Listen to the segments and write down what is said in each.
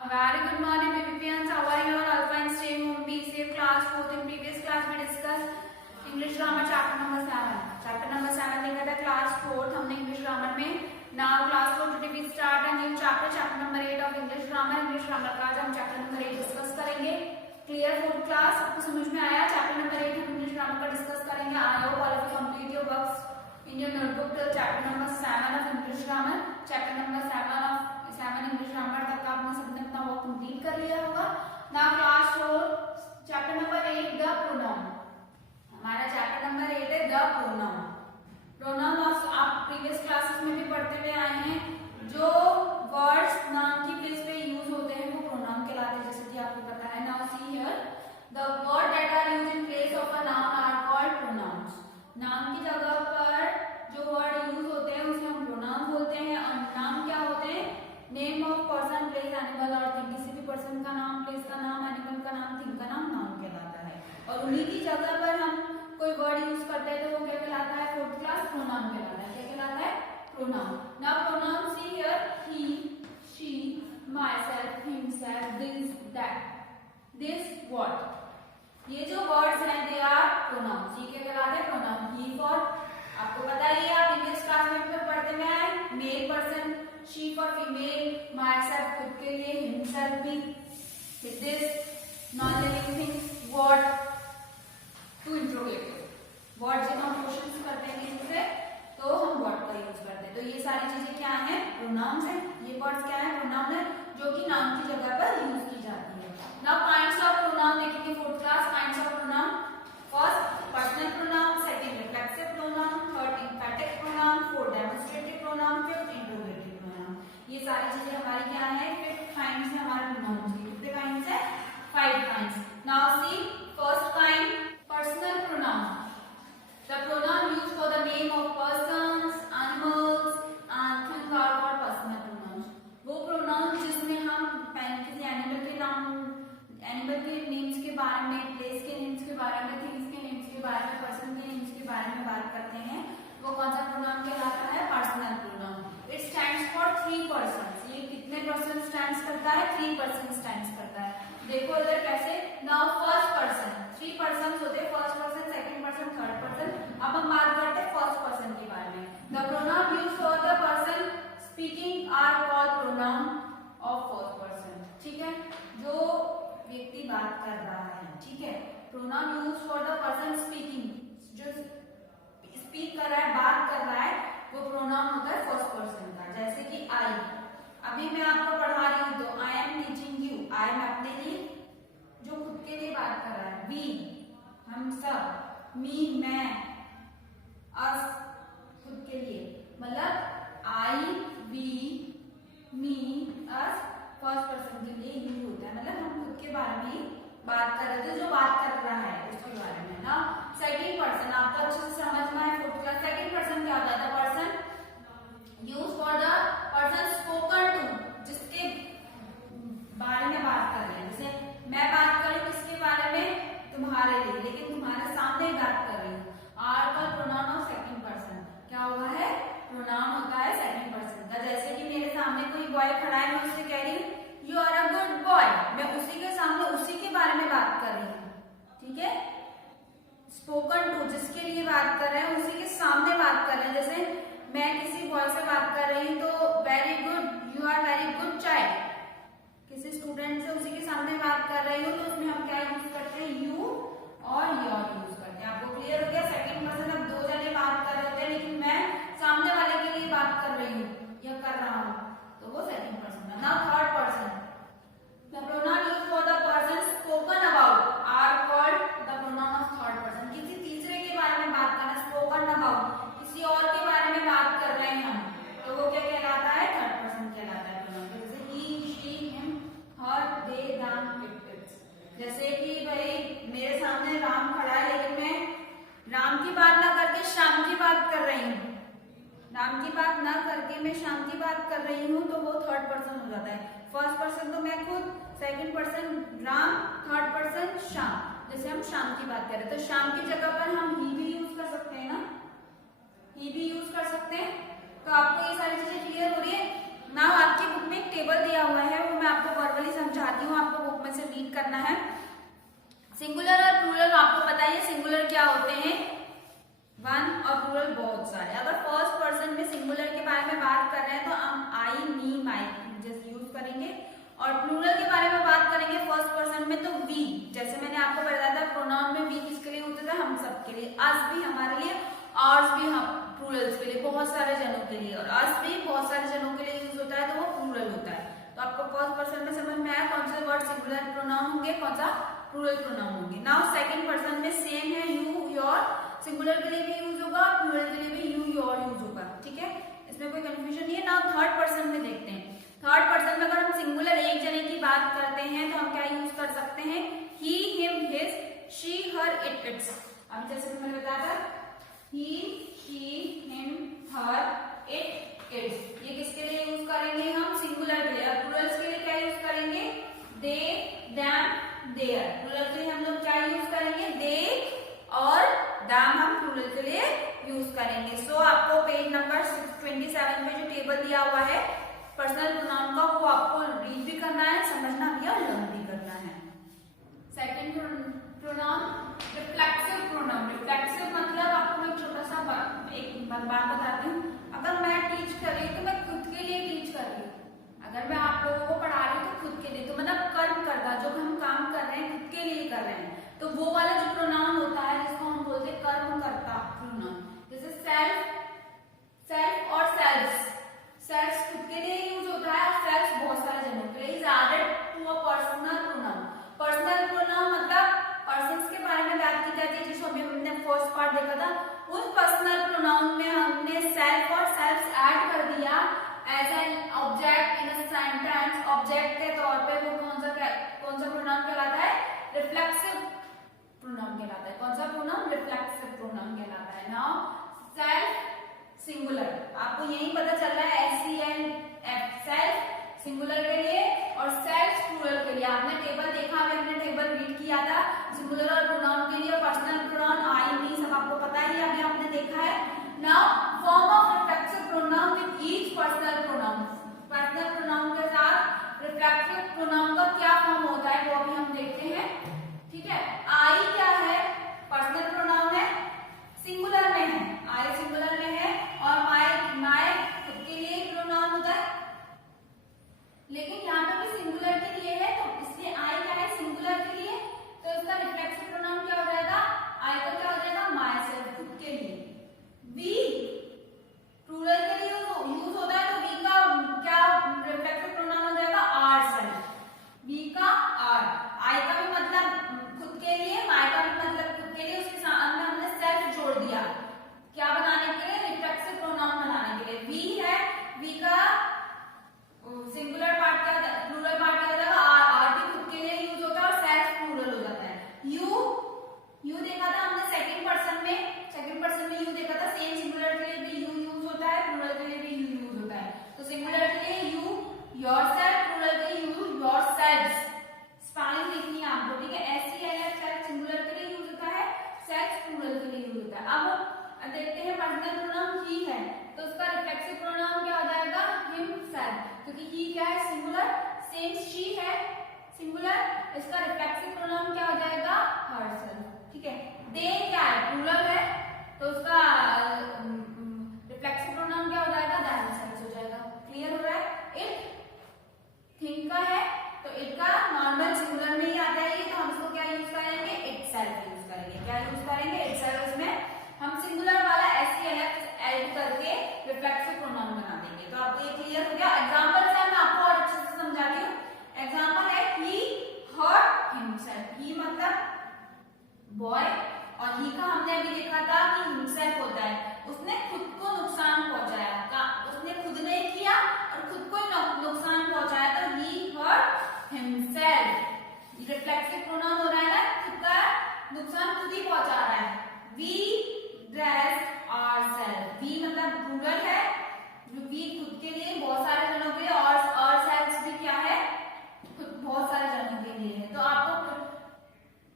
A very good morning, BBPians. How are you all? All fine. Stay home. Be safe. Class 4th. In previous class we discussed English grammar chapter number 7. Chapter number 7 देखा था class 4th हमने English grammar में. Now class 4 today we start a new chapter, chapter number 8 of English grammar. English grammar का आज हम chapter number 8 discuss करेंगे. Clear 4th class आपको समझ में आया? Chapter number 8 हम English grammar का discuss करेंगे. I hope all of you complete your works in your notebook till chapter number 7 of English grammar. Chapter number 7 of 7 English grammar तक आपने सबने अपना वर्क कंप्लीट कर लिया होगा. Now class 4 chapter number 8 the pronoun. हमारा chapter number 8 है the pronoun. Pronoun आप previous classes में भी पढ़ते हुए आए हैं. जो words नाम की प्लेस पे यूज होते हैं वो pronoun कहलाते हैं, जैसे कि आपको पता है. Now see here the word that are used in place of a noun are called pronouns. नाम की जगह पर जो वर्ड यूज होते हैं उसे हम प्रोनाउन बोलते हैं. और नाम क्या होते हैं? Name of person, place, animal और थिंग. किसी भी पर्सन का नाम, प्लेस का नाम, एनिमल का नाम, थिंग का नाम नाउन कहलाता है. और उन्हीं की जगह पर हम कोई वर्ड यूज करते हैं तो वो क्या कहलाता है? फोर्थ क्लास प्रोनाउन कहलाता है. क्या कहलाता है? Pronoun. Now pronoun see here he, she, myself, himself, this, that, this, what. ये जो वर्ड्स हैं दे आर प्रोनाउन. ये क्या कहलाते हैं? प्रोनाउन. ही फॉर, आपको पता ही है, आप इंग्लिश क्लास में पढ़ते में आए, male person, she for female, myself खुद के लिए, हिमसेल्फ भी, this non living things, what to interrogative. What जब हम क्वेश्चंस करते हैं किसी से तो हम व्हाट का यूज करते हैं. तो ये सारी चीजें क्या हैं? प्रोनाउंस हैं. ये वर्ड्स क्या है? प्रोनाउन है जो कि नाउन की जगह पर यूज की जाती है. नाउ काइंड्स ऑफ प्रोनाउन देखेंगे fourth class. Kinds of pronoun, first personal pronoun, second reflexive pronoun, third एम्फैटिक pronoun, fourth demonstrative pronoun, fifth interrogative pronoun. ये सारी चीजें हमारी क्या है? फिफ्थ काइंड्स है हमारे प्रोनाउंस की. कितने काइंड्स है? 5 kinds. Now see first kind personal pronoun. The pronoun used for the name of persons, animals and things are called personal pronouns. वो pronoun जिसमें हम किसी एनिमल के नाम, एनिमल के नेम्स के बारे में, प्लेस के नेम्स के बारे में, थिंग्स के नेम्स के बारे में, पर्सन के नेम्स के बारे में बात करते हैं, वो कौन सा प्रोनाउन कहलाता है? Personal pronoun. It stands for 3 persons. ये कितने पर्सन स्टैंड्स करता है? 3 पर्सन स्टैंड्स करता है. देखो इधर कैसे. नाउ फर्स्ट पर्सन, 3 पर्सन होते हैं, first person, second person, third person. अब हम बात करते हैं फर्स्ट पर्सन के बारे में. The pronoun used for the person speaking are called pronoun of first person. ठीक है, जो व्यक्ति बात कर रहा है, ठीक है, pronoun used for the person speaking, जो स्पीक कर रहा है, बात कर रहा है, वो प्रोनाउन होता है फर्स्ट पर्सन का. जैसे कि आई, अभी मैं आपको पढ़ा रही हूँ तो आई एम टीचिंग यू. आई मैं अपने लिए, जो खुद के लिए बात कर रहा है. वी हम सब, मी मैं, अस खुद के लिए. मतलब I, we, me, us first person के लिए यू होता है. मतलब हम खुद के बारे में ही बात कर रहे थे, जो बात कर रहा है उसके बारे में ना. सेकंड पर्सन आपको अच्छे से समझ में आए फोर्थ क्लास. सेकंड पर्सन क्या होता है? The person use for the person spoken to, जिसके बारे में बात कर रहे हैं. जैसे मैं बात कर रही हूँ किसके बारे में? तुम्हारे लिए, लेकिन तुम्हारे सामने ही बात कर रही हूँ. आर का प्रोनाउन ऑफ सेकंड पर्सन क्या हुआ है? प्रोनाउन होता है सेकंड पर्सन का. जैसे कि मेरे सामने कोई बॉय खड़ा है, मैं उससे कह रही हूँ you are a good boy. मैं उसी के सामने उसी के बारे में बात कर रही हूँ. ठीक है, स्पोकन टू, जिसके लिए बात कर रहे हैं उसी के सामने बात कर रहे हैं. जैसे मैं किसी बॉय से बात कर रही हूँ तो very good, you are very good child. किसी स्टूडेंट से उसी के सामने बात कर रही हूँ तो उसमें हम क्या यूज करते हैं? यू और योर यूज करते हैं. आपको क्लियर हो गया? सेकंड पर्सन, अब 2 जने बात कर रहे होते हैं लेकिन मैं सामने वाले के लिए बात कर रही हूँ या कर रहा हूँ, तो वो सेकंड पर्सन है. Now third person, the pronoun used for the person spoken about are called the pronoun of third person. किसी तीसरे के बारे में बात कर रहे हैं, स्पोकन अबाउट, किसी और के बारे में बात कर रहे हैं हम, तो वो क्या कहलाता है? थर्ड पर्सन कहलाता है प्रोनाउन. जैसे he, she, him, her, they, them, it. जैसे कि भाई मेरे सामने राम खड़ा है लेकिन मैं राम की बात ना करके श्याम की बात कर रही हूँ. राम की बात ना करके मैं श्याम की बात कर रही हूँ तो वो थर्ड पर्सन हो जाता है. फर्स्ट पर्सन तो मैं खुद, second person Ram, third person Shyam. जैसे हम श्याम की बात कर रहे हैं तो श्याम की जगह पर हम ही भी यूज कर सकते हैं ना, ही भी यूज कर सकते हैं. तो आपको ये सारी चीजें क्लियर हो रही है ना? आपकी बुक में एक टेबल दिया हुआ है, वो मैं आपको वर्बली करना है। सिंगुलर और प्लूरल आपको पता है, सिंगुलर क्या होते हैं, वन, और प्लूरल बहुत सारे। अगर फर्स्ट पर्सन में सिंगुलर के बारे में बात कर रहे हैं तो हम आई, मी, माई जैसे यूज करेंगे, और प्लूरल के बारे में बात करेंगे फर्स्ट पर्सन में तो वी। जैसे मैंने आपको बताया था प्रोनाउन में वी किसके लिए होता था, हम सबके लिए, अस भी हमारे लिए, आवर्स भी हम प्लूरल्स के लिए, बहुत सारे जनों के लिए, और अस भी बहुत सारे जनों के लिए यूज होता है तो वो प्लूरल होता है। तो आपको फर्स्ट पर्सन में समझ में आया कौन से वर्ड सिंगुलर प्रोनाउन होंगे, कौन सा प्लूरल प्रोनाउन होंगे। नाउ सेकंड पर्सन में सेम है, यू, योर, सिंगुलर के लिए भी यूज होगा, प्लूरल के लिए भी यू, योर यूज होगा, ठीक है, इसमें कोई कंफ्यूजन नहीं है। नाउ थर्ड पर्सन में देखते हैं। थर्ड पर्सन में अगर हम सिंगुलर एक जने की बात करते हैं तो हम क्या यूज कर सकते हैं, he, him, his, she, her, it, its. अब जैसे कि मैंने बताया था, he, she, him, her, it, its, ये किसके लिए यूज करेंगे हम, सिंगुलर के लिए। और प्लूरल्स के लिए क्या यूज करेंगे, दे, देम, देयर। प्लूरल के लिए हम लोग क्या यूज करेंगे, दे और दाम हम प्लूरल के लिए यूज करेंगे। सो आपको पेज नंबर 627 में जो टेबल दिया हुआ है पर्सनल प्रोनाउन का, वो आपको रीड भी करना है, समझना भी और लर्न भी करना है। Second pronoun, reflexive pronoun. Reflexive मतलब आपको मैं छोटा सा एक बात बताती हूँ। अगर मैं टीच कर रही हूँ तो मैं खुद के लिए टीच कर रही हूँ, अगर मैं आप लोगों को पढ़ा रही हूँ तो खुद के लिए, तो मतलब कर्म करता, जो हम काम कर रहे हैं खुद के लिए कर रहे हैं, तो वो वाला जो प्रोनाउन होता है जिसको हम बोलते हैं कर्म करता प्रोनाउन, जैसे सेल्फ, सेल्फ और सेल्फ्स। सेल्फ खुद के लिए यूज होता है और सेल्फ बहुत सारे जनों के लिए। Is added to a personal pronoun. Personal pronoun मतलब पर्सन्स के बारे में बात की जाती है, जिसको अभी हमने फर्स्ट पार्ट देखा था। उस पर्सनल प्रोनाउन में हमने सेल्फ और सेल्फ्स ऐड कर दिया as an object in a sentence. Object के तौर पे वो कौन सा प्रोनाउन कहलाता है, रिफ्लेक्सिव प्रोनाउन कहलाता है। कौन सा प्रोनाउन, रिफ्लेक्सिव प्रोनाउन कहलाता है। नाउ सेल्फ सिंगुलर, आपको यही पता चल रहा है, SELF, सेल्फ सिंगुलर के लिए और सेल्फ प्लूरल के लिए। आपने टेबल देखा, हमने टेबल रीड किया था सिंगुलर और प्रोनाउन के लिए। पर्सनल प्रोनाउन आई, मी सब आपको पता ही है, अभी आपने देखा है। Now form of reflexive pronoun with each personal pronoun. Personal pronoun के साथ रिफ्लेक्सिव प्रोनाउन का क्या फॉर्म होता है वो अभी हम देखते हैं, ठीक है। आई क्या है, पर्सनल प्रोनाउन है, सिंगुलर में है, आई सिंगुलर में है, और माय खुद के लिए प्रोनाउन होता है, लेकिन यहाँ पे भी सिंगुलर के लिए है, तो इसलिए आई क्या है, सिंगुलर के लिए, तो इसका रिफ्लेक्सिव प्रोनाउन क्या हो जाएगा, आई का क्या हो जाएगा, माय सेल्फ खुद के लिए। वी प्लूरल के लिए यूज होता है, तो वी का क्या रिफ्लेक्सिव प्रोनाउन हो जाएगा, आर सेल्फ, वी का आर। आई का भी मतलब खुद के लिए, माय का भी मतलब खुद के लिए, उसके साथ में हमने सेल्फ जोड़ दिया, क्या बनाने के लिए, रिफ्लेक्सिव प्रोनाउन बनाने के लिए। वी है, वी का सिंगुलर पार्ट क्या होता है, प्लूरल पार्ट क्या होता है, आर भी खुद के लिए यूज होता है और सेल्फ प्लूरल हो जाता है। यू देखा था हमने सेकंड पर्सन में यू देखा था, सेम सिंगुलर के लिए भी यू यूज होता है, प्लूरल के लिए भी यू यूज होता है। तो सिंगुलर के लिए यू, योरसेल्फ, प्लूरल के लिए यू, योरसेल्व्स। स्पेलिंग देखनी है आपको, ठीक है। SELF सेल्फ सिंगुलर के लिए यूज होता है, सेल्फ प्लूरल के लिए यूज होता है। अब देखते हैं पर्सनल प्रोनाउन ही है, तो उसका रिफ्लेक्सिव प्रोनाउन क्या हो जाएगा, हिमसेल्फ, क्योंकि ही क्या है, सिंगुलर। सेम शी है, सिंगुलर, इसका रिफ्लेक्सिव प्रोनाउन क्या हो जाएगा, हरसेल्फ, ठीक है। दे क्या है, प्लूरल है, तो उसका रिफ्लेक्सिव प्रोनाउन क्या हो जाएगा, देमसेल्व्स हो जाएगा। क्लियर हो रहा है। इट थिंक का है, तो इट का नॉर्मल सिंगुलर में ही आता है ये, तो हम इसको क्या यूज करेंगे, इटसेल्फ यूज करेंगे। क्या यूज करेंगे, इटसेल्फ। इसमें हम सिंगुलर वाला SELF ऐड करके रिफ्लेक्सिव प्रोनाउन बना देंगे। तो आपको ये क्लियर हो गया। एग्जांपल से मैं आपको और अच्छे से समझाती हूँ। एग्जांपल है ही हर्ट हिमसेल्फ। ही मतलब बॉय, और ही का हमने अभी देखा था कि हिमसेल्फ होता है, उसने खुद को नुकसान पहुंचाया, उसने खुद ने किया और खुद को नुकसान पहुंचाया, तो ही हर्ट हिमसेल्फ। रिफ्लेक्सिव प्रोनाउन हो रहा है ना, खुद का नुकसान खुद ही पहुंचा रहा है। We dress ourselves. वी मतलब प्लूरल है, वी खुद के लिए, बहुत सारे जनों के लिए, और सेल्फ भी क्या है, खुद बहुत सारे जनों के लिए है। तो आपको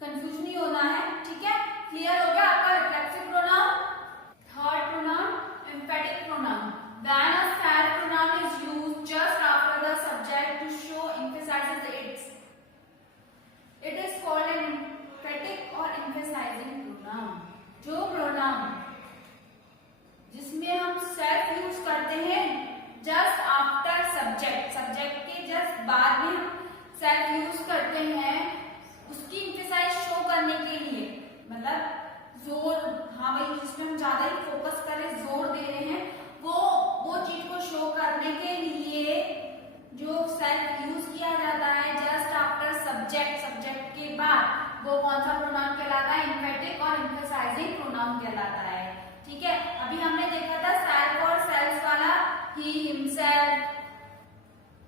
कंफ्यूज नहीं होना है, ठीक है। क्लियर हो गया आपका रिफ्लेक्सिव प्रोनाउन जो प्रोनाउन जिसमें हम सेल्फ यूज करते हैं जस्ट आफ्टर सब्जेक्ट, सब्जेक्ट के जस्ट बाद में हम सेल्फ यूज करते हैं, उसकी एम्फेसाइज शो करने के लिए, मतलब जोर, हाँ भाई जिसमें हम ज्यादा ही फोकस करें, जोर दे रहे हैं, वो चीज को शो करने के लिए जो सेल्फ यूज किया जाता है जस्ट आफ्टर सब्जेक्ट, सब्जेक्ट के बाद, वो कौन सा प्रोनाउन कहलाता है? एम्फेटिक और एम्फेसाइजिंग प्रोनाउन कहलाता है। ठीक है, अभी हमने देखा था सेल्फ और सेल्स वाला, ही हिमसेल्फ,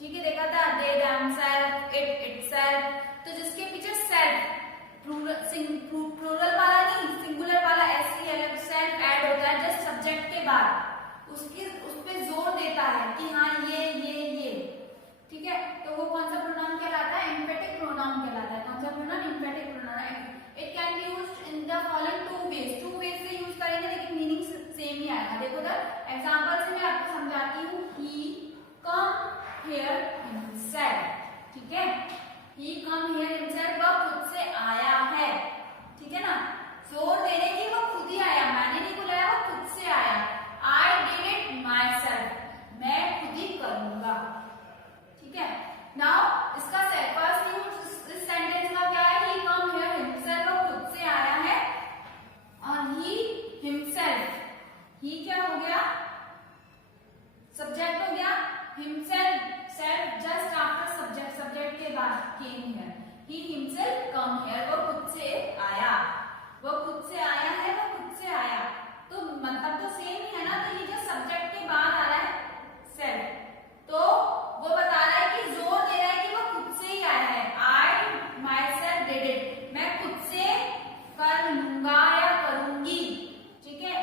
ठीक है, देखा था दे देमसेल्फ, इट इटसेल्फ। तो जिसके पीछे सेल्फ प्लूरल वाला नहीं, सिंगुलर वाला SELF सेल्फ ऐड होता है जस्ट सब्जेक्ट के बाद, उस पे जोर देता है कि हाँ ये, ठीक है, तो वो कौन सा प्रोनाउन कहलाता है? एम्फेटिक प्रोनाउन कहलाता है। कौन सा pronoun? Emphatic pronoun. It can be used in the following two ways से यूज करेंगे, लेकिन मीनिंग सेम ही आएगा। देखो द एग्जांपल से मैं आपको समझाती हूँ। ही कम हियर हिमसेल्फ, ठीक है, ही कम हियर हिमसेल्फ, वह खुद से आया है, ठीक है ना, जोर दे रहे कि वो खुद ही आया, मैंने नहीं बुलाया, वो खुद से आया। आई डिड इट माई सेल्फ, मैं खुद ही करूंगा, ठीक है। नाउ इसका फर्स्ट यूज इस सेंटेंस का क्या है? ही कम हियर हिमसेल्फ, वो खुद से आया है, और ही हिमसेल्फ, ही क्या हो गया? सब्जेक्ट हो गया, himself self just after subject, subject के बाद came here, he himself come here, वो खुद से आया, वो खुद से आया है, वो खुद से आया, तो मतलब तो सेम ही है ना। तो ये जो सब्जेक्ट के बाद आ रहा है सेल्फ, तो वो बता रहा है कि जोर दे रहा है कि वो खुद से ही आया है। आई माई सेल्फ डिड इट, मैं खुद से कर लूंगा या करूंगी, ठीक है।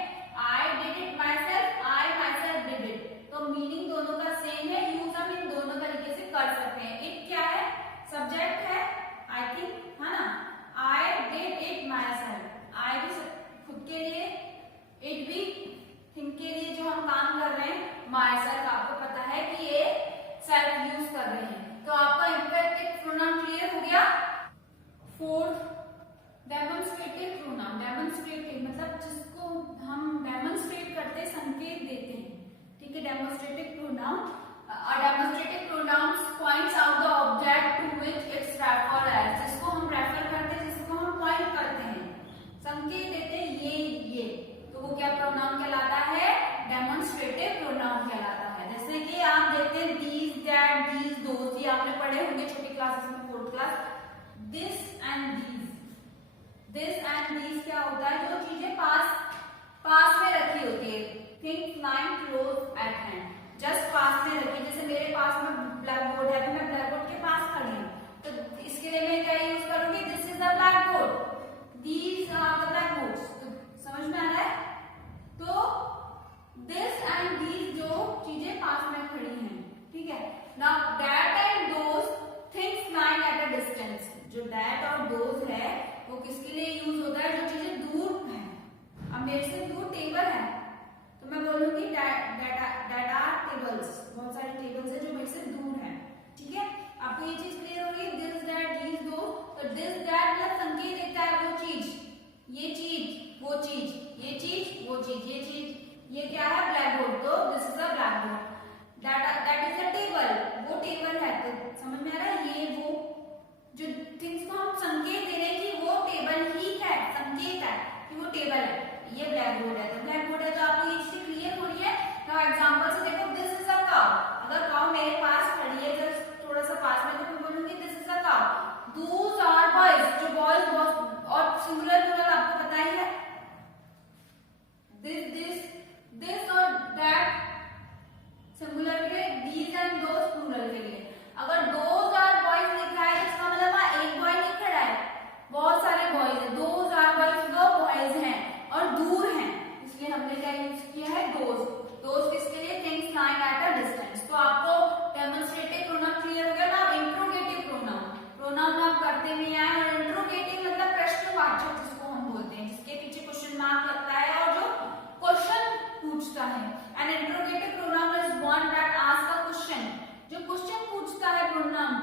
आई did it myself, I my self did it, तो मीनिंग दोनों का सेम है, यूज हम इन दोनों तरीके से कर सकते हैं। इट क्या है? सब्जेक्ट है, आई थिंक, है ना। I did it myself, I भी खुद के लिए, इट भी थिंक के लिए जो हम काम कर रहे हैं, माई सेल्फ आपको पता है कि ये सेल्फ यूज कर रहे हैं। तो आपका एम्फेटिक प्रोनाउन क्लियर हो गया। Fourth, demonstrative pronoun. डेमोन्स्ट्रेटिव मतलब जिसको हम डेमोन्स्ट्रेट करते, संकेत देते हैं, ठीक है। Demonstrative pronoun, demonstrative pronouns points out the object to which it's referred as, जिसको हम रेफर करते हैं, जिसको हम पॉइंट करते हैं, संकेत देते हैं, ये, तो वो क्या प्रोनाउन कहलाता है? डेमोन्स्ट्रेटिव प्रोनाउन कहलाता है। जैसे कि आप देखते हैं दीज, दैट, दीज, दोज, ये आपने पढ़े होंगे छोटी क्लासेस में, 4th class. This and these, this and these क्या होता है? जो चीजें पास में रखी होती है, things lying close at hand, just पास में रखी। जैसे मेरे पास में ब्लैक बोर्ड है, तो मैं ब्लैक बोर्ड के पास खड़ी हूँ, तो इसके लिए मैं क्या यूज करूंगी? This is the black board, these are the black boards. तो समझ में आ रहा है? तो दिस एंड दीज जो चीजें पास में खड़ी हैं, ठीक है। Now that and those things lying at a distance, जो दैट और दोज है वो किसके लिए यूज होता है? जो चीजें दूर है, अब मेरे से दूर टेबल है, तो मैं बोलूंगी दैट आर टेबल्स, बहुत सारी टेबल्स है जो मेरे से दूर है, ठीक है। आपको ये चीज क्लियर हो गई? दिस, दैट, दीज, दो। तो दिस, दैट मतलब संकेत देता है वो चीज, ये चीज, वो चीज, ये चीज, वो चीज, ये चीज, ये क्या है? ब्लैक बोर्ड, तो this is a black board. That is a table, वो टेबल है, तो समझ में आ रहा है? ये वो जो थिंग्स को हम संकेत दे रहे हैं कि वो टेबल ही है, संकेत है कि वो टेबल है, ये ब्लैक बोर्ड है, तो ब्लैक बोर्ड है, तो आपको ये चीज क्लियर हो रही है। तो एग्जांपल से देखो, दिस इज अ काउ, अगर काउ मेरे पास खड़ी है जस्ट थोड़ा सा पास में, तो मैं बोलूंगी this is a cow. Those are boys, जो बॉयज, और सिंगुलर प्लूरल आपको पता ही है, दिस और दैट सिंगुलर के, दीज एंड दोज प्लूरल के लिए। अगर दोज आर बॉयज लिखा है, इसका मतलब वहां एक बॉय नहीं खड़ा है, बहुत सारे बॉयज है। दोज आर बॉयज, दो बॉयज हैं और दूर हैं, इसलिए हमने क्या यूज किया है? दोज। दोज किसके लिए? Things lying at a distance. तो आपको डेमोन्स्ट्रेटिव प्रोनाउन क्लियर हो गया ना। इंट्रोगेटिव प्रोनाउन, प्रोनाउन आप करते में आए, और इंट्रोगेटिव मतलब प्रश्नवाचक जिसको हम बोलते हैं, जिसके पीछे क्वेश्चन मार्क लगता है और जो क्वेश्चन पूछता है। An interrogative pronoun is one that ask a question, जो क्वेश्चन पूछता है प्रोनाउन,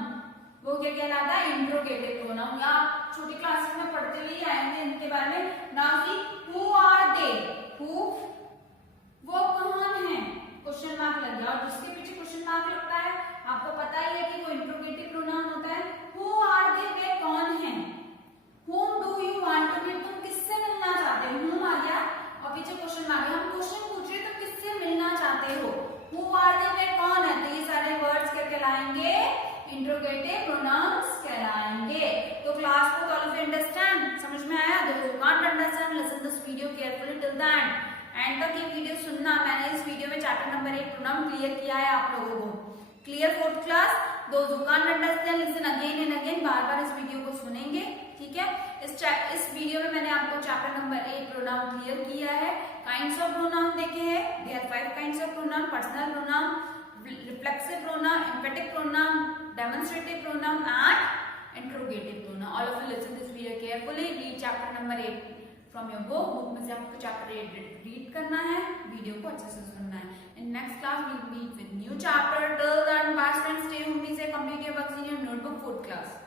वो क्या कहलाता है? Interrogative pronoun. या छोटी क्लासेस में पढ़ते हुए आएंगे इनके बारे में। Now see who are they, who वो कौन है, क्वेश्चन मार्क लग गया। और जिसके पीछे क्वेश्चन मार्क लगता है आपको पता ही है कि वो इंट्रोगेटिव प्रोनाउन होता है। हु आर दे वे कौन है। Whom do you want to meet, तुम किससे मिलना चाहते हो। whom आ गया और पीछे क्वेश्चन मार्क, हम क्वेश्चन पूछ रहे तुम किससे मिलना चाहते हो। Who are they वे कौन है, तो ये सारे वर्ड्स क्या कहलाएंगे, इंट्रोगेटिव प्रोनाउंस कहलाएंगे। तो क्लास को ऑल ऑफ यू अंडरस्टैंड, समझ में आया। those who can't understand listen this video carefully till the end तक ये वीडियो सुनना। मैंने इस वीडियो में चैप्टर नंबर 1 प्रोनाउन क्लियर किया है आप लोगों को। Clear fourth class, those who can't understand listen again and again, बार बार इस वीडियो को सुनेंगे, ठीक है। इस वीडियो में मैंने आपको चैप्टर नंबर 8 प्रोनाउन क्लियर किया है। काइंड्स ऑफ प्रोनाउन देखे हैं, there are 5 kinds of pronoun, personal pronoun, reflexive pronoun, emphatic pronoun, demonstrative pronoun and interrogative pronoun. All of you listen this video carefully, read chapter number 8 from your book में से आपको chapter 8 read करना है, video को अच्छे से सुनना है। In next class we will meet with new chapter. Till then bye friends, stay home, please complete your works in your notebook, 4th class.